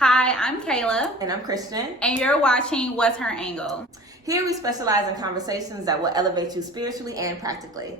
Hi, I'm Kayla. And I'm Christian. And you're watching What's Her Angle? Here we specialize in conversations that will elevate you spiritually and practically.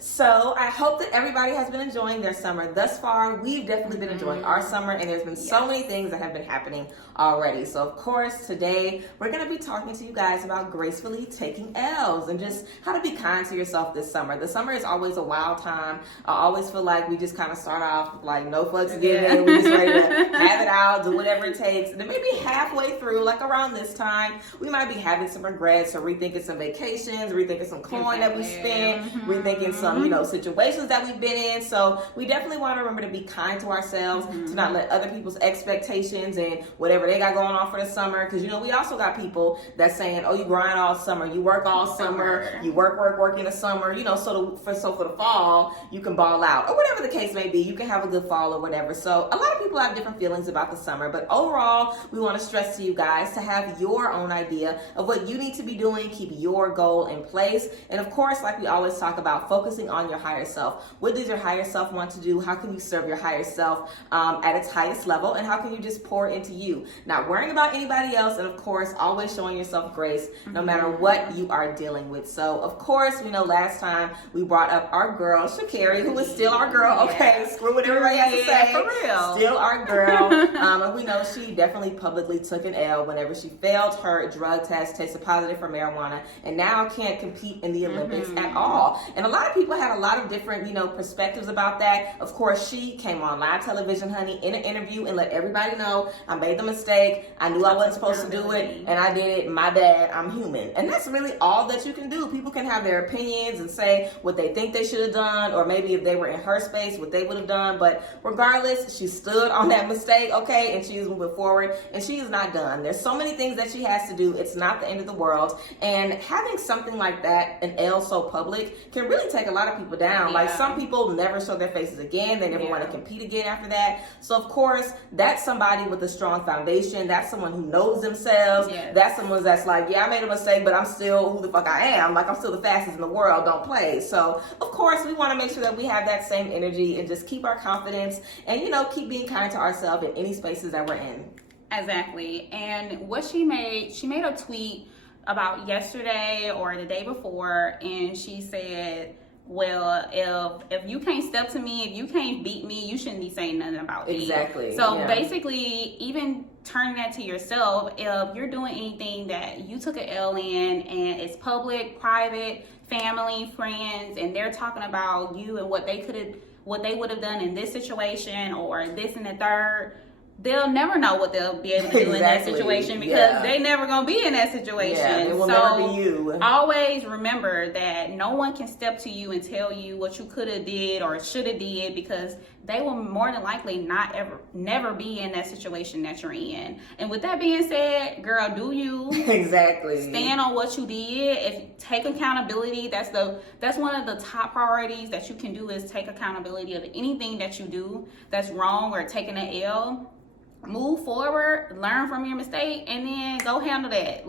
So I hope that everybody has been enjoying their summer thus far. We've definitely been enjoying our summer, and there's been so many things that have been happening already. So of course, today we're going to be talking to you guys about gracefully taking L's and just how to be kind to yourself this summer. The summer is always a wild time. I always feel like we just kind of start off like no fucks given. We're just ready to have it out, do whatever it takes. And then maybe halfway through, like around this time, we might be having some regrets or rethinking some vacations, rethinking some coin that we spent, rethinking some situations that we've been in. So we definitely want to remember to be kind to ourselves, to not let other people's expectations and whatever they got going on for the summer. Because we also got people that's saying, oh, you grind all summer, you work all summer, you work in the summer, so for the fall you can ball out or whatever the case may be. You can have a good fall or whatever. So a lot of people have different feelings about the summer, but overall we want to stress to you guys to have your own idea of what you need to be doing, keep your goal in place, and of course, like we always talk about, focusing on your higher self. What does your higher self want to do? How can you serve your higher self at its highest level? And how can you just pour into you? Not worrying about anybody else, and of course, always showing yourself grace no matter what you are dealing with. So, of course, we know last time we brought up our girl, Shakari, who is still our girl. Okay, screw what everybody has to say. For real. Still our girl. And we know she definitely publicly took an L whenever she failed her drug test, tested positive for marijuana, and now can't compete in the Olympics at all. And a lot of people had a lot of different, perspectives about that. Of course, she came on live television, honey, in an interview and let everybody know, I made the mistake. I knew I wasn't supposed to do it, and I did it. My bad. I'm human. And that's really all that you can do. People can have their opinions and say what they think they should have done, or maybe if they were in her space, what they would have done. But regardless, she stood on that mistake, okay, and she is moving forward, and she is not done. There's so many things that she has to do. It's not the end of the world. And having something like that, an L so public, can really take a lot of people down. Like, some people never show their faces again. They never want to compete again after that. So of course, that's somebody with a strong foundation. That's someone who knows themselves. That's someone that's like, yeah, I made a mistake, but I'm still who the fuck I am. Like, I'm still the fastest in the world. Don't play. So of course, we want to make sure that we have that same energy and just keep our confidence and, keep being kind to ourselves in any spaces that we're in. Exactly. And what she made a tweet about yesterday or the day before, and she said, well, if you can't step to me, if you can't beat me, you shouldn't be saying nothing about me. Exactly. So basically, even turning that to yourself, if you're doing anything that you took an L in and it's public, private, family, friends, and they're talking about you and what they would have done in this situation or this and the third, they'll never know what they'll be able to do in that situation because they never gonna be in that situation. Yeah, it will never be you. Always remember that no one can step to you and tell you what you could have did or should have did, because they will more than likely never be in that situation that you're in. And with that being said, girl, do you exactly stand on what you did? Take accountability. That's one of the top priorities that you can do, is take accountability of anything that you do that's wrong or taking an L. Move forward, learn from your mistake, and then go handle that.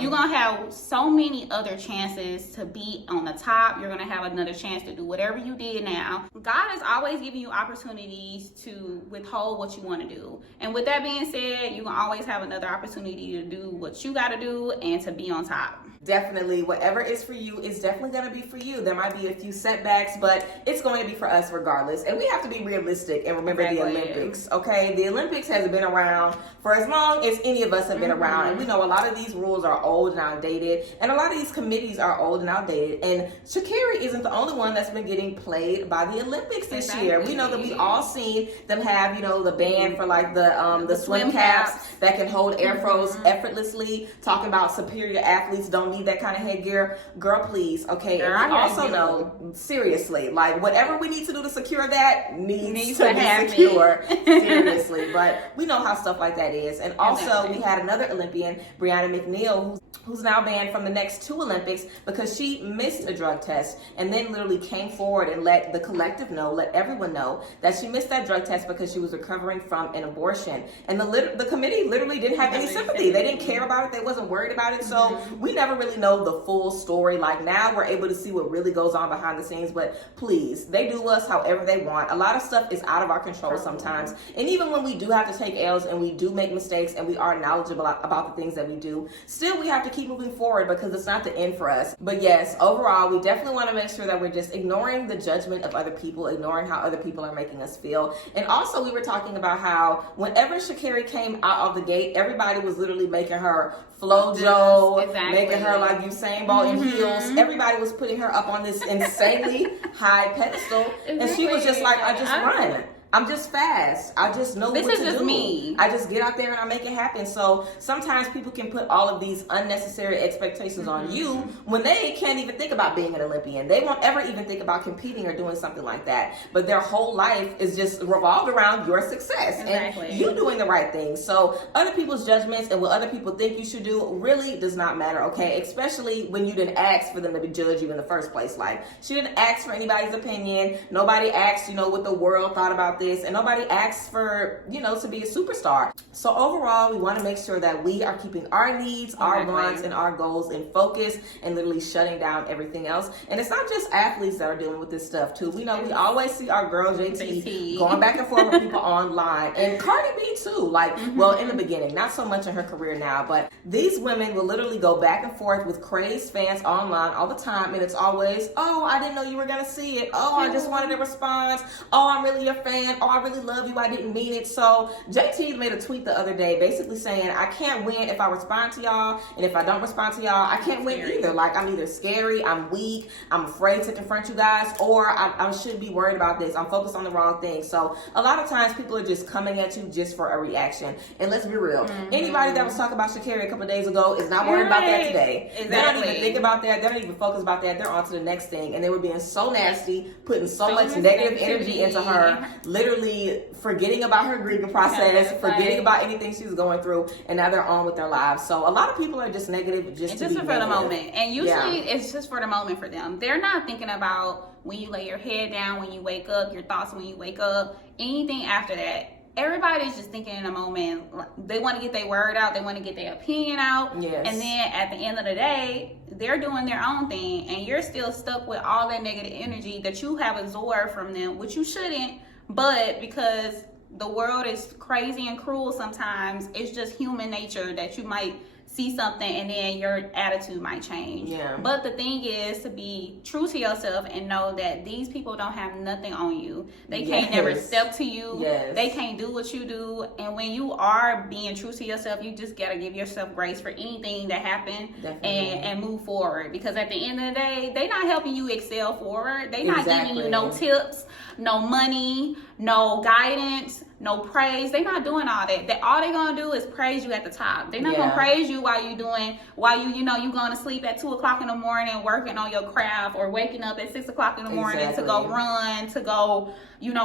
You're gonna have so many other chances to be on the top. You're gonna have another chance to do whatever you did now. God is always giving you opportunities to withhold what you want to do. And with that being said, you're gonna always have another opportunity to do what you gotta do and to be on top. Definitely, whatever is for you is definitely going to be for you. There might be a few setbacks, but it's going to be for us regardless. And we have to be realistic and remember the Olympics, okay? The Olympics has been around for as long as any of us have been around. And we know a lot of these rules are old and outdated, and a lot of these committees are old and outdated. And Shakari isn't the only one that's been getting played by the Olympics this year. We know that we all seen them have, the band for like the swim caps that can hold air flows effortlessly, talking about superior athletes don't need that kind of headgear. Girl, please, okay? Girl, and we also know, seriously, like whatever we need to do to secure that needs to be secure. Seriously, but we know how stuff like that is. And also, we had another Olympian, Brianna McNeil, who's now banned from the next 2 Olympics because she missed a drug test and then literally came forward and let the collective know, let everyone know that she missed that drug test because she was recovering from an abortion. And the committee literally didn't have any sympathy. They didn't care about it. They wasn't worried about it. So we never really really know the full story. Like now we're able to see what really goes on behind the scenes, but please, they do us however they want. A lot of stuff is out of our control sometimes. And even when we do have to take L's and we do make mistakes and we are knowledgeable about the things that we do, still we have to keep moving forward because it's not the end for us. But yes, overall, we definitely want to make sure that we're just ignoring the judgment of other people, ignoring how other people are making us feel. And also we were talking about how whenever Sha'Carri came out of the gate, everybody was literally making her FloJo, making her like Usain Bolt in heels. Everybody was putting her up on this insanely high pedestal. And she was just like, I just run. I'm just fast. I just know what to do. This is just me. I just get out there and I make it happen. So sometimes people can put all of these unnecessary expectations on you when they can't even think about being an Olympian. They won't ever even think about competing or doing something like that. But their whole life is just revolved around your success and you doing the right thing. So other people's judgments and what other people think you should do really does not matter, okay? Especially when you didn't ask for them to judge you in the first place. Like, she didn't ask for anybody's opinion. Nobody asked, what the world thought about this. And nobody asks for, to be a superstar. So overall, we want to make sure that we are keeping our needs, our wants, and our goals in focus and literally shutting down everything else. And it's not just athletes that are dealing with this stuff too. We know we always see our girl JT going back and forth with people online, and Cardi B too. Like, well, in the beginning, not so much in her career now, but these women will literally go back and forth with crazed fans online all the time, and it's always, oh, I didn't know you were gonna see it. Oh, I just wanted a response. Oh, I'm really your fan. Oh, I really love you. I didn't mean it. So JT made a tweet the other day basically saying, I can't win if I respond to y'all, and if I don't respond to y'all, I can't win either. Like, I'm either scary, I'm weak, I'm afraid to confront you guys, or I shouldn't be worried about this. I'm focused on the wrong thing. So a lot of times people are just coming at you just for a reaction. And let's be real. Anybody that was talking about Sha'Carri a couple of days ago is not worried about that today. They don't even think about that. They don't even focus about that. They're on to the next thing. And they were being so nasty, putting so much negative energy into her, literally forgetting about her grieving process, forgetting about anything she was going through, and now they're on with their lives. So a lot of people are just negative just to be for the moment. And usually it's just for the moment for them. They're not thinking about when you lay your head down, when you wake up, your thoughts when you wake up, anything after that. Everybody's just thinking in a moment. They want to get their word out. They want to get their opinion out. Yes. And then at the end of the day, they're doing their own thing. And you're still stuck with all that negative energy that you have absorbed from them, which you shouldn't. But because the world is crazy and cruel sometimes, it's just human nature that you might see something and then your attitude might change. Yeah. But the thing is to be true to yourself and know that these people don't have nothing on you. They can't never step to you. They can't do what you do. And when you are being true to yourself, you just gotta give yourself grace for anything that happened and move forward. Because at the end of the day, they're not helping you excel forward. They're not giving you no tips, no money, no guidance, no praise. They're not doing all that. All they're gonna do is praise you at the top. They're not gonna praise you while you going to sleep at 2:00 in the morning working on your craft, or waking up at 6:00 in the morning to go run, to go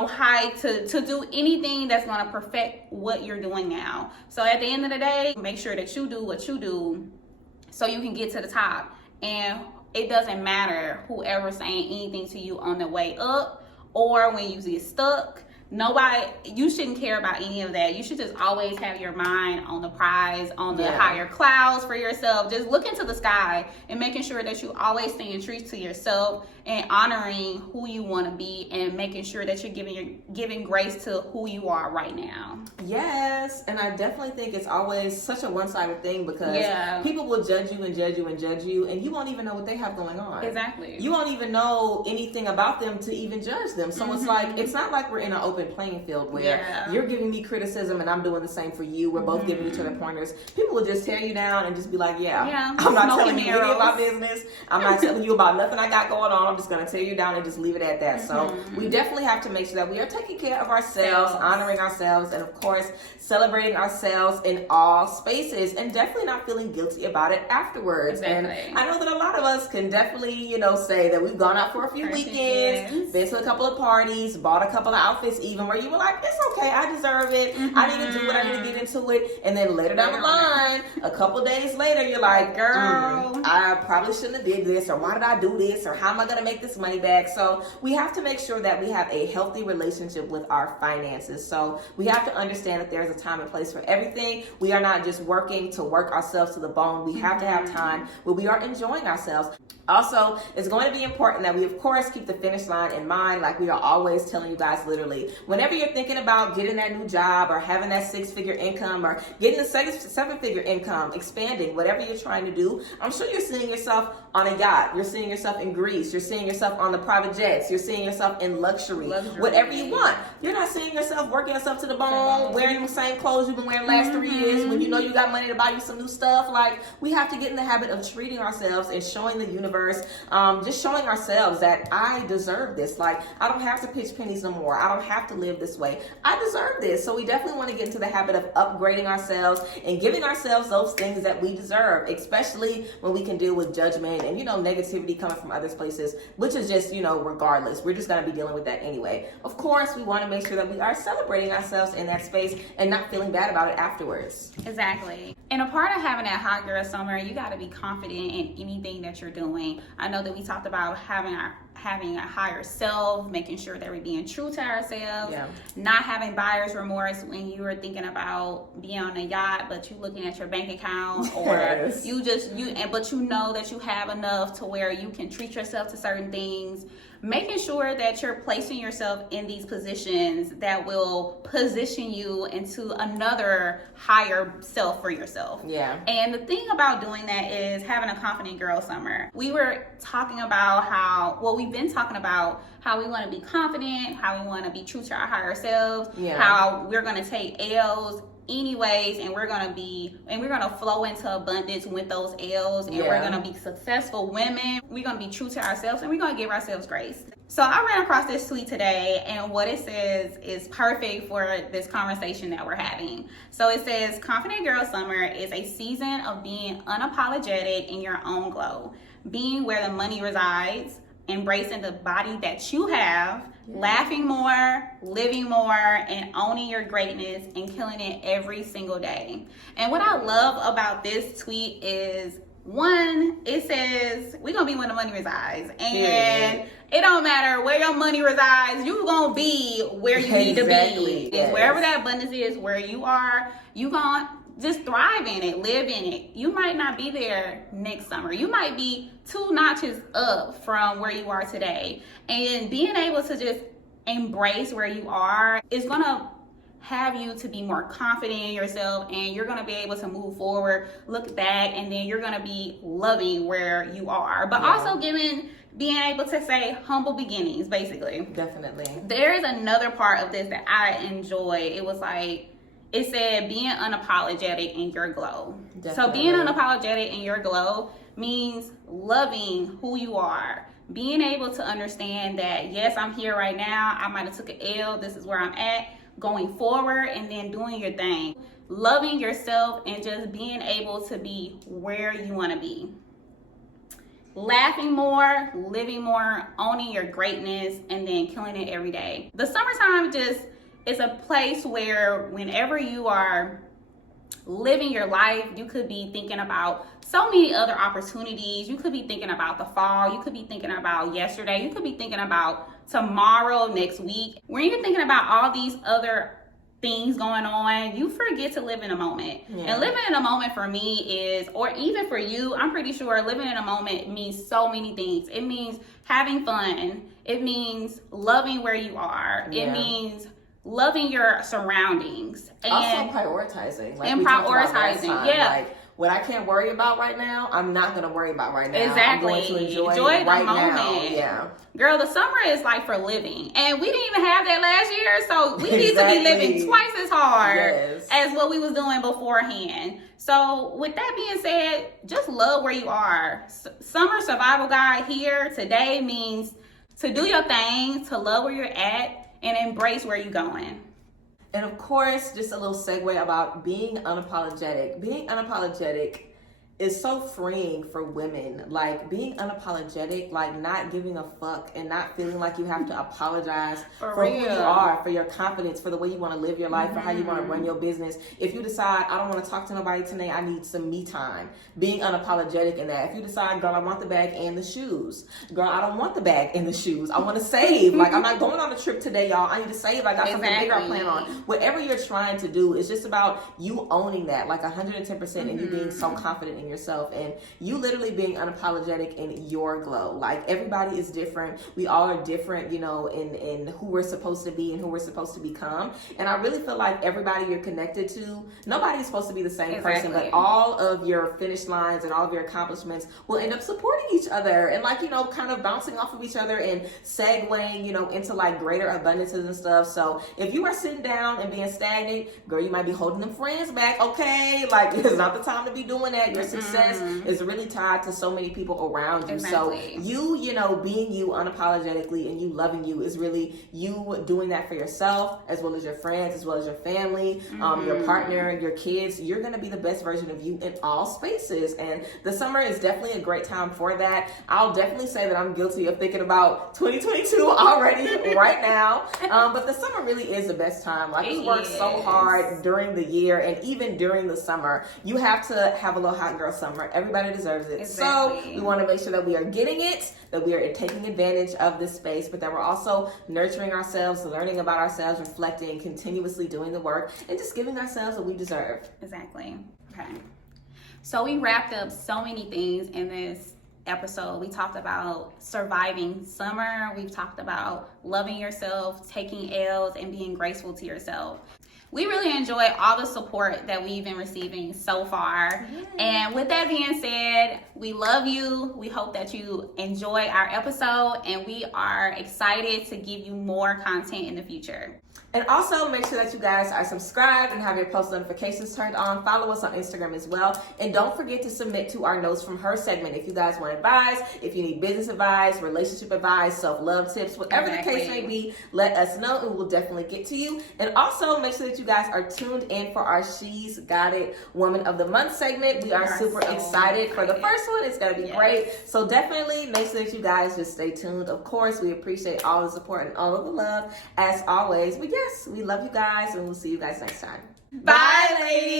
hike, to do anything that's gonna perfect what you're doing now. So at the end of the day, make sure that you do what you do so you can get to the top. And it doesn't matter whoever's saying anything to you on the way up or when you get stuck. You shouldn't care about any of that. You should just always have your mind on the prize, on the higher clouds for yourself. Just look into the sky and making sure that you always staying true to yourself and honoring who you want to be, and making sure that you're giving grace to who you are right now. Yes, and I definitely think it's always such a one-sided thing, because people will judge you and judge you and judge you, and you won't even know what they have going on. Exactly. You won't even know anything about them to even judge them. So it's not like we're in an open playing field where you're giving me criticism and I'm doing the same for you. We're both giving each other pointers. People will just tear you down and just be like, I'm not telling you any of my business. I'm not telling you about nothing I got going on. I'm just going to tear you down and just leave it at that. So we definitely have to make sure that we are taking care of ourselves, honoring ourselves, and of course, celebrating ourselves in all spaces, and definitely not feeling guilty about it afterwards. And I know that a lot of us can definitely, say that we've gone out for a few weekends, been to a couple of parties, bought a couple of outfits, even where you were like, it's okay, I deserve it. I need to do what I need to get into it. And then later down the line, a couple days later, you're like, girl, I probably shouldn't have did this, or why did I do this, or how am I going to make this money back? So we have to make sure that we have a healthy relationship with our finances. So we have to understand that there's a time and place for everything. We are not just working to work ourselves to the bone. We have to have time where we are enjoying ourselves. Also, it's going to be important that we, of course, keep the finish line in mind. Like we are always telling you guys, literally, whenever you're thinking about getting that new job or having that 6-figure income or getting a 7-figure income, expanding, whatever you're trying to do, I'm sure you're seeing yourself on a yacht. You're seeing yourself in Greece. You're seeing yourself on the private jets. You're seeing yourself in luxury. Whatever you want. You're not seeing yourself working yourself to the bone, wearing the same clothes you've been wearing the last 3 years when you know you got money to buy you some new stuff. Like, we have to get in the habit of treating ourselves and showing the universe, just showing ourselves that I deserve this. Like, I don't have to pitch pennies no more. I don't have to live this way. I deserve this. So we definitely want to get into the habit of upgrading ourselves and giving ourselves those things that we deserve, especially when we can deal with judgment and, negativity coming from other places, which is just, regardless. We're just going to be dealing with that anyway. Of course, we want to make sure that we are celebrating ourselves in that space and not feeling bad about it afterwards. Exactly. And a part of having that hot girl summer, you got to be confident in anything that you're doing. I know that we talked about having a higher self, making sure that we're being true to ourselves, not having buyer's remorse when you were thinking about being on a yacht, but you looking at your bank account, or but you know that you have enough to where you can treat yourself to certain things. Making sure that you're placing yourself in these positions that will position you into another higher self for yourself. Yeah. And the thing about doing that is having a confident girl summer. We were talking about we've been talking about how we want to be confident, how we want to be true to our higher selves, how we're going to take L's anyways, and we're gonna flow into abundance with those L's, and we're gonna be successful women. We're gonna be true to ourselves, and we're gonna give ourselves grace. So I ran across this tweet today, and what it says is perfect for this conversation that we're having. So it says, confident girl summer is a season of being unapologetic in your own glow, being where the money resides, embracing the body that you have, laughing more, living more, and owning your greatness and killing it every single day. And what I love about this tweet is, one, it says we're gonna be where the money resides, and it don't matter where your money resides, you gonna be where you need to be. Yes. Wherever that abundance is, where you are, you gonna just thrive in it, live in it. You might not be there next summer. You might be 2 notches up from where you are today. And being able to just embrace where you are is gonna have you to be more confident in yourself, and you're gonna be able to move forward, look back, and then you're gonna be loving where you are. But also being able to say humble beginnings, basically. Definitely. There is another part of this that I enjoy. It was like, it said being unapologetic in your glow. Definitely. So being unapologetic in your glow means loving who you are. Being able to understand that, yes, I'm here right now. I might have took an L. This is where I'm at. Going forward, and then doing your thing. Loving yourself and just being able to be where you want to be. Laughing more, living more, owning your greatness, and then killing it every day. The summertime it's a place where whenever you are living your life, you could be thinking about so many other opportunities. You could be thinking about the fall. You could be thinking about yesterday. You could be thinking about tomorrow, next week. When you're thinking about all these other things going on, you forget to live in a moment. And living in a moment for me is, or even for you, I'm pretty sure living in a moment means so many things. It means having fun. It means loving where you are. It means loving your surroundings, and also prioritizing, and prioritizing. Like, what I can't worry about right now, I'm not going to worry about right now. Exactly. I'm going to enjoy the right moment. Now. Yeah. Girl, the summer is like for living, and we didn't even have that last year, so we need to be living twice as hard as what we was doing beforehand. So with that being said, just love where you are. Summer survival guide here today means to do your thing, to love where you're at, and embrace where you're going. And of course, just a little segue about being unapologetic. Being unapologetic is so freeing for women. Like being unapologetic, like not giving a fuck and not feeling like you have to apologize for who you are, for your confidence, for the way you want to live your life, for how you want to run your business. If you decide, I don't want to talk to nobody today, I need some me time, being unapologetic in that. If you decide, girl, I want the bag and the shoes. Girl, I don't want the bag and the shoes. I want to save. Like, I'm not going on a trip today, y'all. I need to save. I got something bigger I plan on. Whatever you're trying to do, it's just about you owning that, like 110%, and you being so confident in yourself and you literally being unapologetic in your glow. Like everybody is different. We all are different, you know, in who we're supposed to be and who we're supposed to become. And I really feel like everybody you're connected to, nobody's supposed to be the same person, but all of your finish lines and all of your accomplishments will end up supporting each other and like, you know, kind of bouncing off of each other and segueing, you know, into like greater abundances and stuff. So if you are sitting down and being stagnant, girl, you might be holding them friends back. Okay. Like it's not the time to be doing that. Your success is really tied to so many people around you. So you know, being you unapologetically and you loving you is really you doing that for yourself as well as your friends, as well as your family, your partner, your kids. You're going to be the best version of you in all spaces. And the summer is definitely a great time for that. I'll definitely say that I'm guilty of thinking about 2022 already right now. But the summer really is the best time. Like we work so hard during the year and even during the summer. You have to have a little hot girl summer. Everybody deserves it. So we want to make sure that we are getting it, that we are taking advantage of this space, but that we're also nurturing ourselves, learning about ourselves, reflecting, continuously doing the work, and just giving ourselves what we deserve. Exactly. Okay. So we wrapped up so many things in this episode. We talked about surviving summer. We've talked about loving yourself, taking L's, and being graceful to yourself. We really enjoy all the support that we've been receiving so far. And with that being said, we love you. We hope that you enjoy our episode, and we are excited to give you more content in the future. And also make sure that you guys are subscribed and have your post notifications turned on. Follow us on Instagram as well. And don't forget to submit to our Notes from Her segment. If you guys want advice, if you need business advice, relationship advice, self-love tips, whatever the case may be, let us know and we'll definitely get to you. And also make sure that you guys are tuned in for our She's Got It Woman of the Month segment. We are super excited for the first one. It's going to be great. So definitely make sure that you guys just stay tuned. Of course, we appreciate all the support and all of the love as always. But yes, we love you guys and we'll see you guys next time. Bye, ladies.